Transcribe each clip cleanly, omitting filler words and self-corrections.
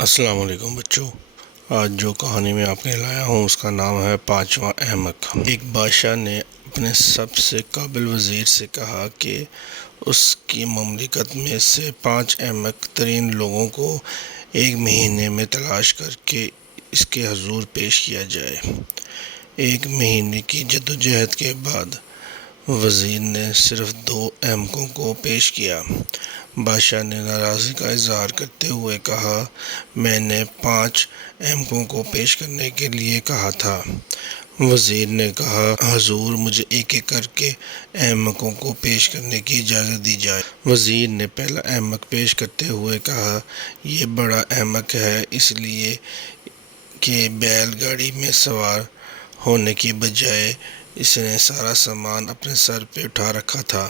السلام علیکم بچوں۔ آج جو کہانی میں آپ کے لایا ہوں اس کا نام ہے پانچواں احمق۔ ایک بادشاہ نے اپنے سب سے قابل وزیر سے کہا کہ اس کی مملکت میں سے 5 احمق ترین لوگوں کو ایک مہینے میں تلاش کر کے اس کے حضور پیش کیا جائے۔ 1 مہینے کی جدوجہد کے بعد وزیر نے صرف 2 احمقوں کو پیش کیا۔ بادشاہ نے ناراضگی کا اظہار کرتے ہوئے کہا، میں نے 5 احمقوں کو پیش کرنے کے لیے کہا تھا۔ وزیر نے کہا، حضور مجھے ایک ایک کر کے احمقوں کو پیش کرنے کی اجازت دی جائے۔ وزیر نے پہلا احمق پیش کرتے ہوئے کہا، یہ بڑا احمق ہے اس لیے کہ بیل گاڑی میں سوار ہونے کی بجائے اس نے سارا سامان اپنے سر پہ اٹھا رکھا تھا۔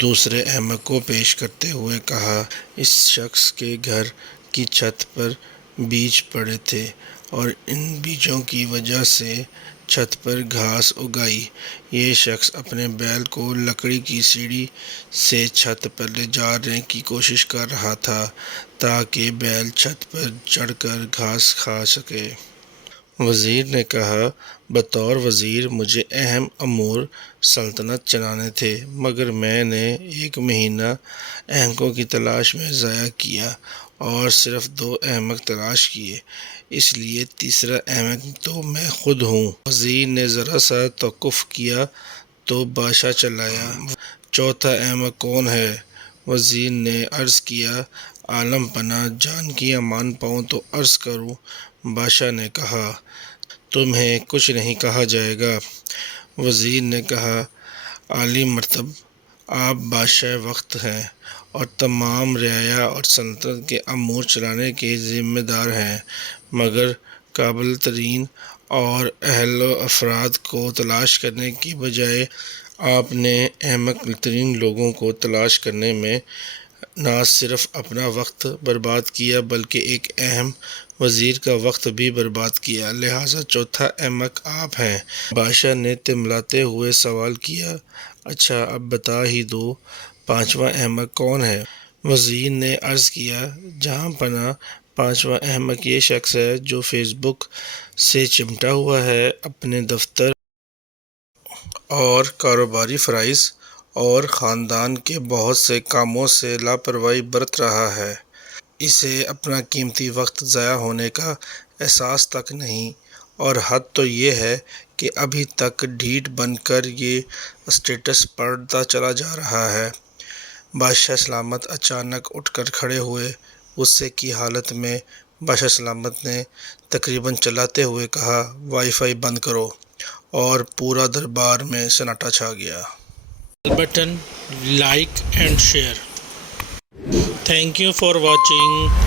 دوسرے احمق کو پیش کرتے ہوئے کہا، اس شخص کے گھر کی چھت پر بیج پڑے تھے اور ان بیجوں کی وجہ سے چھت پر گھاس اگائی۔ یہ شخص اپنے بیل کو لکڑی کی سیڑھی سے چھت پر لے جانے کی کوشش کر رہا تھا تاکہ بیل چھت پر چڑھ کر گھاس کھا سکے۔ وزیر نے کہا، بطور وزیر مجھے اہم امور سلطنت چلانے تھے مگر میں نے 1 مہینہ احمقوں کی تلاش میں ضائع کیا اور صرف 2 احمق تلاش کیے، اس لیے تیسرا احمق تو میں خود ہوں۔ وزیر نے ذرا سا توقف کیا تو بادشاہ چلایا، چوتھا احمق کون ہے؟ وزیر نے عرض کیا، عالم پناہ جان کی امان پاؤں تو عرض کروں۔ بادشاہ نے کہا، تمہیں کچھ نہیں کہا جائے گا۔ وزیر نے کہا، عالی مرتبہ آپ بادشاہ وقت ہیں اور تمام رعایا اور سلطنت کے امور چلانے کے ذمہ دار ہیں، مگر قابل ترین اور اہل افراد کو تلاش کرنے کی بجائے آپ نے احمق ترین لوگوں کو تلاش کرنے میں نہ صرف اپنا وقت برباد کیا بلکہ ایک اہم وزیر کا وقت بھی برباد کیا، لہٰذا چوتھا احمق آپ ہیں۔ بادشاہ نے تمبلاتے ہوئے سوال کیا، اچھا اب بتا ہی دو، 5واں احمق کون ہے؟ وزیر نے عرض کیا، جہاں پناہ 5واں احمق یہ شخص ہے جو فیس بک سے چمٹا ہوا ہے، اپنے دفتر اور کاروباری فرائض اور خاندان کے بہت سے کاموں سے لاپرواہی برت رہا ہے۔ اسے اپنا قیمتی وقت ضائع ہونے کا احساس تک نہیں، اور حد تو یہ ہے کہ ابھی تک ڈھیٹ بن کر یہ اسٹیٹس بڑھتا چلا جا رہا ہے۔ بادشاہ سلامت اچانک اٹھ کر کھڑے ہوئے۔ غصے کی حالت میں بادشاہ سلامت نے تقریباً چلاتے ہوئے کہا، وائی فائی بند کرو، اور پورا دربار میں سناٹا چھا گیا۔ Button like and share. Thank you for watching.